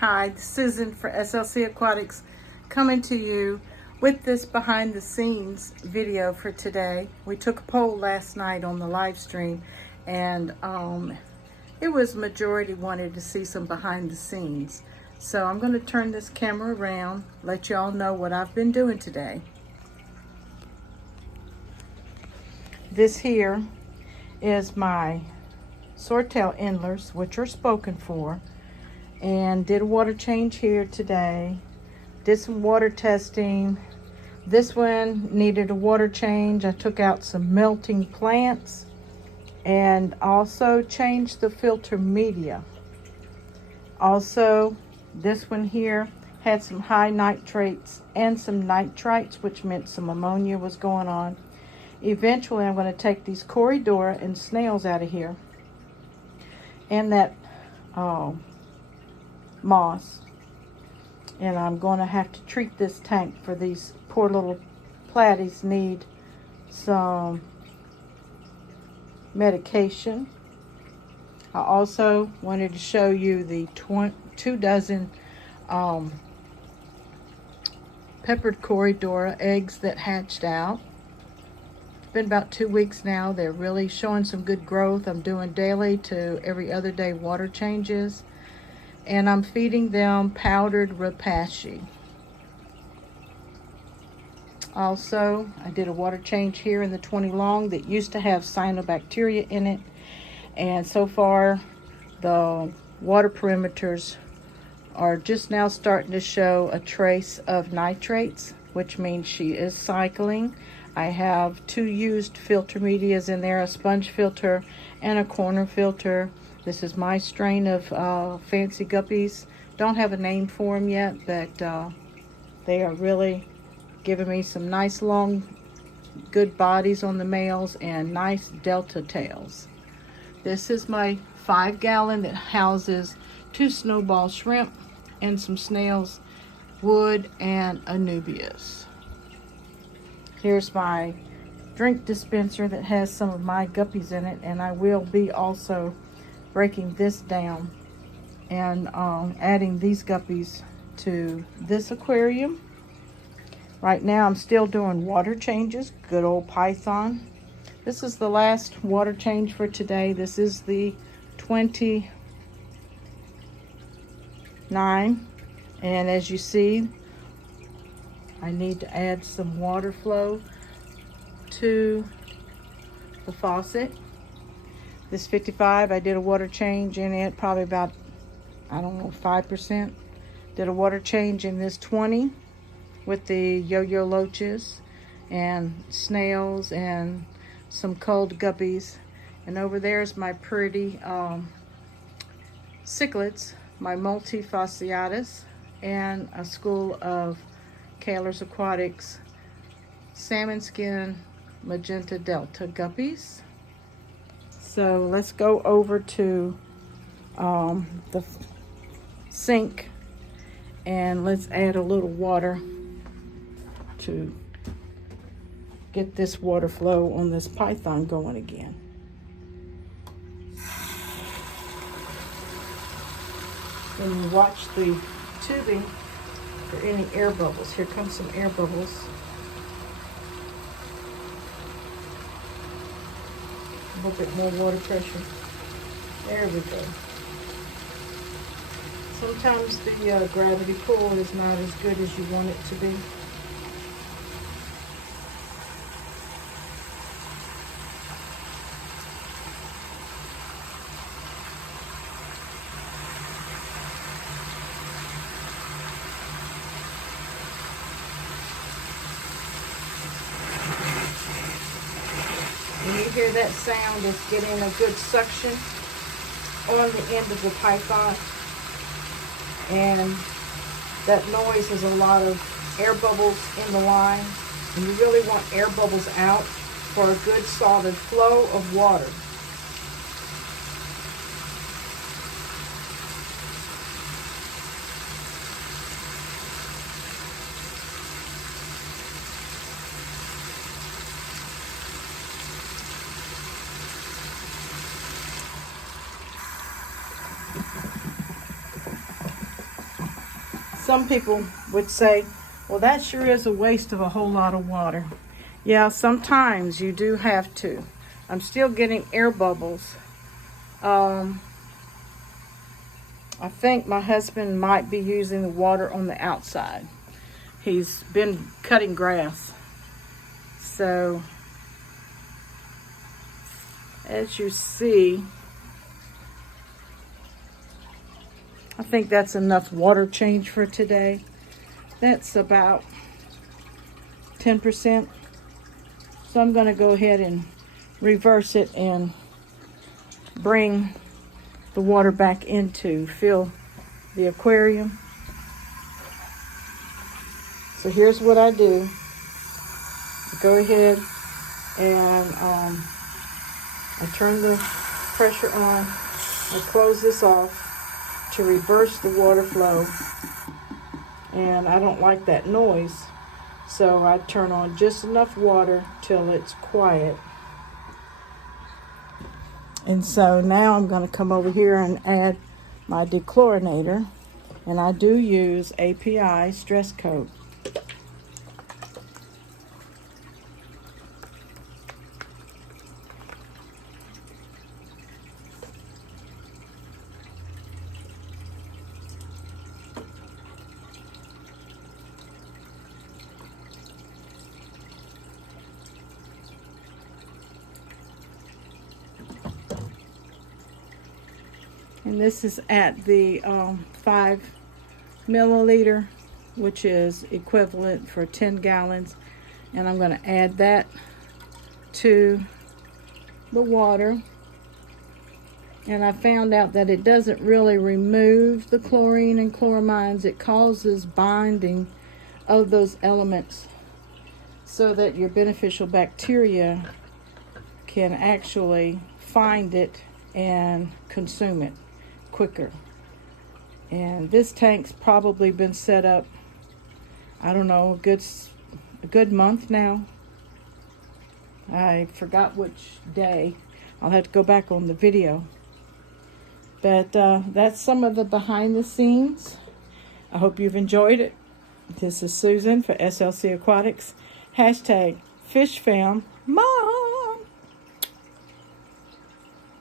Hi, this is Susan for SLC Aquatics coming to you with this behind the scenes video for today. We took a poll last night on the live stream and it was majority wanted to see some behind the scenes. So I'm going to turn this camera around, let y'all know what I've been doing today. This here is my swordtail endlers, which are spoken for. And did a water change here today. Did some water testing. This one needed a water change. I took out some melting plants and also changed the filter media. Also, this one here had some high nitrates and some nitrites, which meant some ammonia was going on. Eventually, I'm going to take these Corridora and snails out of here. And that moss, and I'm going to have to treat this tank for these poor little platies. Need some medication. I also wanted to show you the 2 dozen peppered Corridora eggs that hatched out. It's been about 2 weeks now. They're really showing some good growth. I'm doing daily to every other day water changes. And I'm feeding them powdered rapashi. Also, I did a water change here in the 20 long that used to have cyanobacteria in it. And so far, the water perimeters are just now starting to show a trace of nitrates, which means she is cycling. I have 2 used filter medias in there, a sponge filter and a corner filter. This is my strain of fancy guppies. Don't have a name for them yet, but they are really giving me some nice long, good bodies on the males and nice delta tails. This is my 5-gallon that houses 2 snowball shrimp and some snails, wood and anubias. Here's my drink dispenser that has some of my guppies in it, and I will be also breaking this down and adding these guppies to this aquarium. Right now I'm still doing water changes, good old Python. This is the last water change for today. This is the 29, and as you see, I need to add some water flow to the faucet. This 55, I did a water change in it, probably about, 5%. Did a water change in this 20 with the yo-yo loaches and snails and some cold guppies. And over there is my pretty cichlids, my multifasciatus, and a school of Kaler's Aquatics salmon skin magenta delta guppies. So let's go over to the sink and let's add a little water to get this water flow on this Python going again. Then you watch the tubing for any air bubbles. Here comes some air bubbles. A little bit more water pressure. There we go. Sometimes the gravity pull is not as good as you want it to be. When you hear that sound, it's getting a good suction on the end of the python. And that noise is a lot of air bubbles in the line. And you really want air bubbles out for a good solid flow of water. Some people would say, well, that sure is a waste of a whole lot of water. Yeah, sometimes you do have to. I'm still getting air bubbles. I think my husband might be using the water on the outside. He's been cutting grass. So, as you see, I think that's enough water change for today. That's about 10%. So I'm going to go ahead and reverse it and bring the water back in to fill the aquarium. So here's what I do. Go ahead and I turn the pressure on. I close this off to reverse the water flow. And I don't like that noise. So I turn on just enough water till it's quiet. And so now I'm going to come over here and add my dechlorinator. And I do use API Stress Coat. And this is at the 5 milliliter, which is equivalent for 10 gallons. And I'm going to add that to the water. And I found out that it doesn't really remove the chlorine and chloramines. It causes binding of those elements so that your beneficial bacteria can actually find it and consume it quicker. And this tank's probably been set up, I don't know, a good month now. I forgot which day. I'll have to go back on the video. But that's some of the behind the scenes. I hope you've enjoyed it. This is Susan for SLC Aquatics. #FishFam. Bye.